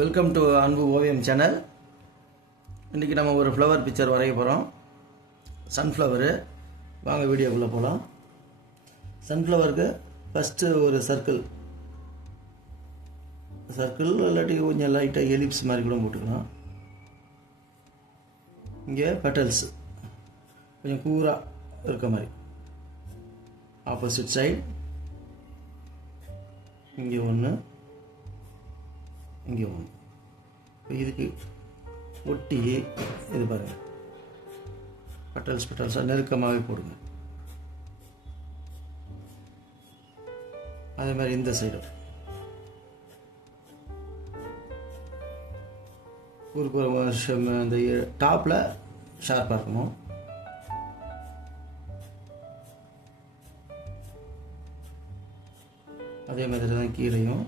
Welcome to அன்பு ஓவியம் channel. இன்றைக்கி நம்ம ஒரு ஃப்ளவர் பிக்சர் வரைய போகிறோம். சன்ஃப்ளவரு. வாங்க வீடியோக்குள்ளே போகலாம். சன்ஃப்ளவருக்கு ஃபஸ்ட்டு ஒரு சர்க்கிள் இல்லாட்டி கொஞ்சம் லைட்டாக எலிப்ஸ் மாதிரி கூட போட்டுக்கலாம். இங்கே பெட்டல்ஸ் கொஞ்சம் கூராக இருக்க மாதிரி ஆப்போசிட் சைடு. இங்கே ஒன்று, இங்கே ஒன்று. இப்போ இதுக்கு ஒட்டி இது பாருங்கள், பெட்டல்ஸாக நெருக்கமாகவே போடுங்க. அதே மாதிரி இந்த சைடு அந்த டாப்பில் ஷார்ப்பாக இருக்கணும். அதே மாதிரி தான் கீழையும்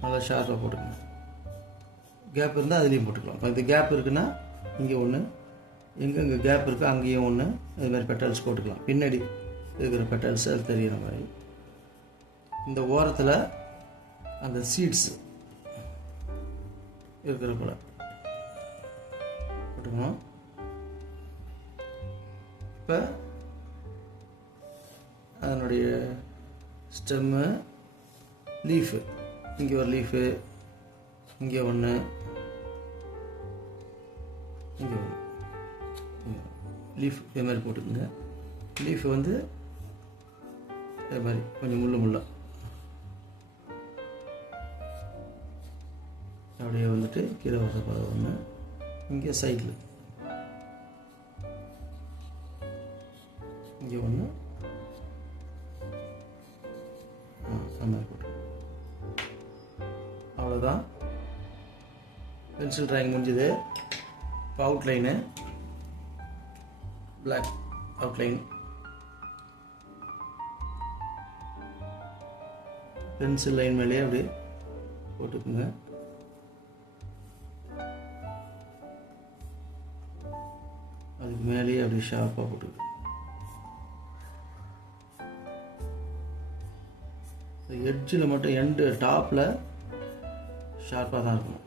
நல்லா ஷார்ப்பாக போட்டுக்கணும். கேப் இருந்தால் அதுலேயும் போட்டுக்கலாம். இப்போ இது கேப் இருக்குன்னா இங்கே ஒன்று, எங்கெங்கே கேப் இருக்குது அங்கேயும் ஒன்று. இது மாதிரி பெட்டல்ஸ் போட்டுக்கலாம். பின்னாடி இருக்கிற பெட்டல்ஸ் அது தெரிகிற மாதிரி. இந்த ஓரத்தில் அந்த சீட்ஸ் இருக்கிற போல போட்டுக்கணும். இப்போ அதனுடைய ஸ்டெம்மு, லீஃபு, இங்கே ஒரு லீஃபு, இங்கே ஒன்று, இங்கே ஒன்று. லீஃப் இதே மாதிரி போட்டுக்கோங்க. லீஃபு வந்து இதே மாதிரி கொஞ்சம் முள்ளா அப்படியே வந்துட்டு கீழே வர படம் ஒன்று. இங்கே சைடில் இங்கே ஒன்று, அந்த மாதிரி போட்டு. அவ்வளோதான். பென்சில் ட்ராயிங் முடிஞ்சது. இப்போ outline, black outline, pencil line மேலேயே அப்படி போட்டுக்குங்க. அதுக்கு மேலேயே அப்படி ஷார்ப்பாக போட்டுக்கு. எட்ஜில் மட்டும் எண்டு டாப்பில் ஷார்ப்பாக தான் இருக்கும்.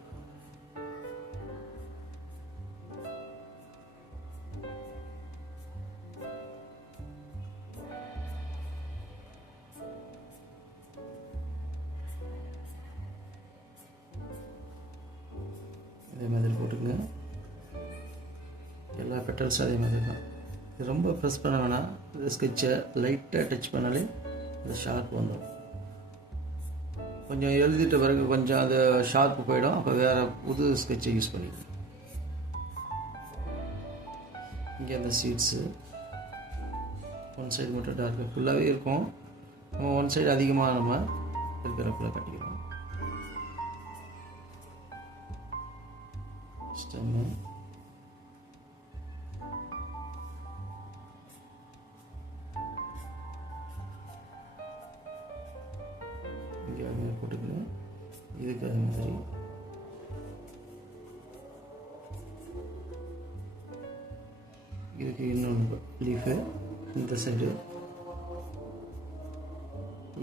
அதே மாதிரி போட்டுங்க. எல்லா பெட்டல்ஸும் அதே மாதிரி தான். இது ரொம்ப ப்ரெஸ் பண்ண வேணாம். இது ஸ்கெட்சை லைட்டாக டச் பண்ணாலே அது ஷார்ப் வந்துடும். கொஞ்சம் எழுதிட்ட பிறகு கொஞ்சம் அது ஷார்ப்பு போயிடும். அப்போ வேறு புது ஸ்கெட்சை யூஸ் பண்ணிக்கணும். இங்கே அந்த சீட்ஸு ஒன் சைடு மட்டும் டார்க்காக ஃபுல்லாகவே இருக்கும். நம்ம ஒன் சைடு அதிகமாக நம்ம இருக்கிறப்பல கட்டிக்கலாம். ஸ்டெம்மு, இங்கே அது மாதிரி போட்டுக்கணும். இதுக்கு அது மாதிரி இதுக்கு இன்னொன்று லீஃபு இந்த சைடு,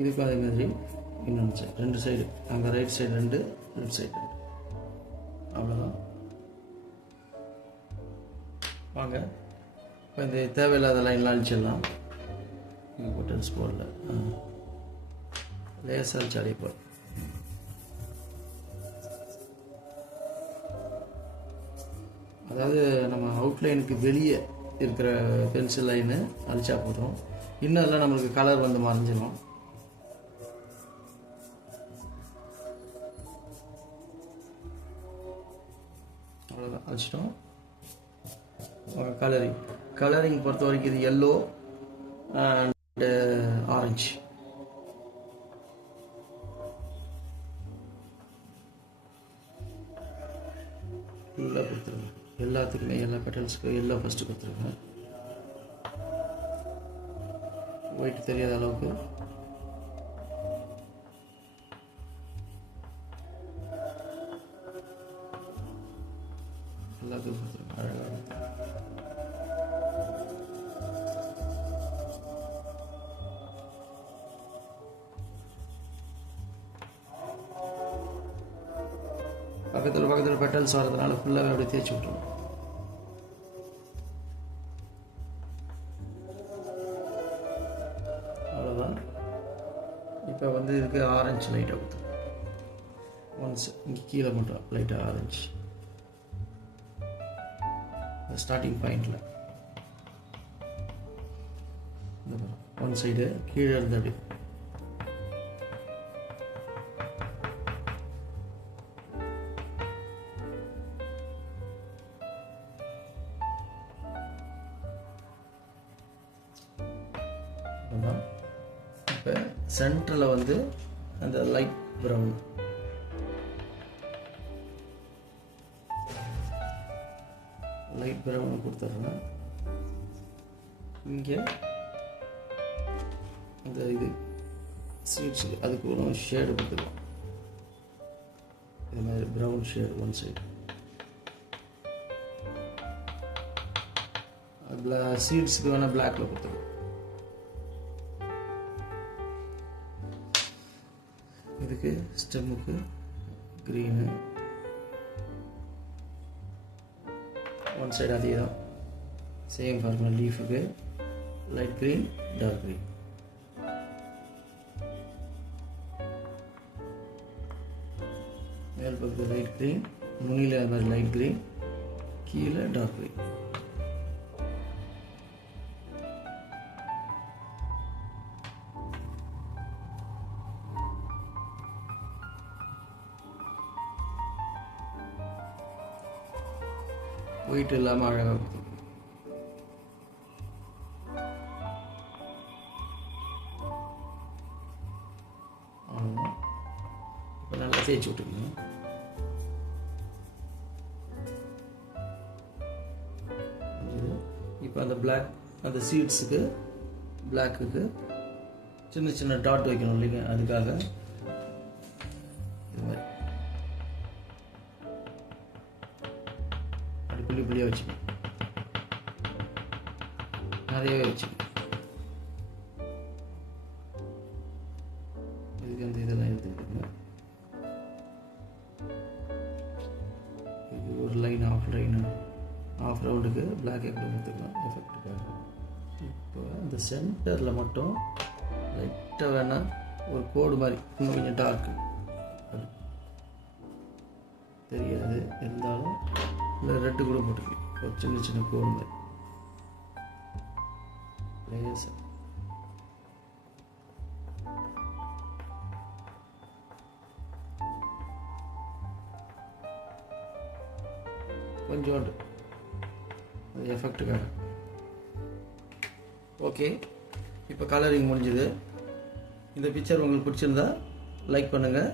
இதுக்கும் அதே மாதிரி இன்னொன்று சைடு, ரெண்டு சைடு, அங்கே ரைட் சைடு ரெண்டு, லெஃப்ட் சைடு ரெண்டு. அவ்வளோதான். வாங்க இப்போ இந்த தேவையில்லாத லைன்லாம் அழிச்சிடலாம். இங்கே பொட்டல்ஸ் போடல, லேசாக அழிச்சு அடைப்போம். அதாவது நம்ம அவுட்லைனுக்கு வெளியே இருக்கிற பென்சில் லைனு அழிச்சா போதும். இன்னும் அதெல்லாம் நம்மளுக்கு கலர் வந்து மறைஞ்சிடும். அவ்வளோதான், அழிச்சிட்டோம். கலரிங் பொறுத்த வரைக்கும் இது எல்லோ அண்ட் ஆரஞ்சு. ஃபுல்லாக கொடுத்துருங்க. எல்லாத்துக்குமே எல்லா பெட்டல்ஸுக்கும் எல்லோ ஃபஸ்ட்டு கொடுத்துருங்க. ஒயிட் தெரியாத அளவுக்கு எல்லாத்துக்கும் கொடுத்துருங்க. அழகாக பக்கத்தில் பெட்டல்ஸ் வரதுனால ஃபுல்லாகவே அப்படியே தேய்ச்சி விட்டுருவோம். அவ்வளோதான். இப்போ வந்து இதுக்கு ஆரஞ்சு லைட்டாக ஊற்று. ஒன்ஸ் இங்கே கீழே மட்டும் லைட்டாக ஆரஞ்சு ஸ்டார்டிங் பாயிண்டில் ஒன் சைடு கீழே இருந்து அப்படி இப்போ சென்டரில் வந்து அந்த லைட் ப்ரௌன் கொடுத்துட்றேன். இங்கே இந்த இது சீட்ஸ் அதுக்கு ஒரு ஷேடு கொடுத்துக்கலாம். இது மாதிரி ப்ரௌன் ஷேடு ஒன் சைடு. சீட்ஸுக்கு வேணால் பிளாக்ல கொடுத்துக்கலாம். இதுக்கு ஸ்டெம்முக்கு க்ரீனு ஒன் சைடு அதே தான் சேம் ஃபார்முலா. லீஃபுக்கு லைட் க்ரீன் டார்க் க்ரீன். மேல் பக்கத்தில் லைட் க்ரீன், நுனியில் அது மாதிரி லைட் க்ரீன், கீழே டார்க் க்ரீன். ஒயிட் இல்லாமல் அழகாக கொடுத்துருக்கோம். இப்போ நல்லா தேய்ச்சி விட்டுக்கணும். இப்போ அந்த பிளாக் அந்த சீட்ஸுக்கு பிளாக்குக்கு சின்ன சின்ன டாட் வைக்கணும் இல்லைங்க, அதுக்காக இது மாதிரி புள்ளி புள்ளியாக வச்சுக்கணும். நிறையவே வச்சுக்கணும். இதுக்கு அந்த இதெல்லாம் எடுத்துக்கோங்க. இது ஒரு லைன் ஆஃப் ரவுண்டுக்கு பிளாக் எப்படி எடுத்துக்கலாம் எஃபெக்ட்டுக்காக. இப்போ அந்த சென்டரில் மட்டும் லைட்டாக வேணால் ஒரு கோடு மாதிரி இன்னும் கொஞ்சம் டார்க்கு தெரியாது இருந்தாலும் இல்லை ரெட்டு கூட போட்டுருக்கு. ஒரு சின்ன சின்ன கோடு மாதிரி லேசாக கொஞ்சோண்டு அது எஃபெக்ட்டுக்காக. ஓகே, இப்போ கலரிங் முடிஞ்சுது. இந்த பிக்சர் உங்களுக்கு பிடிச்சிருந்தா லைக் பண்ணுங்கள்.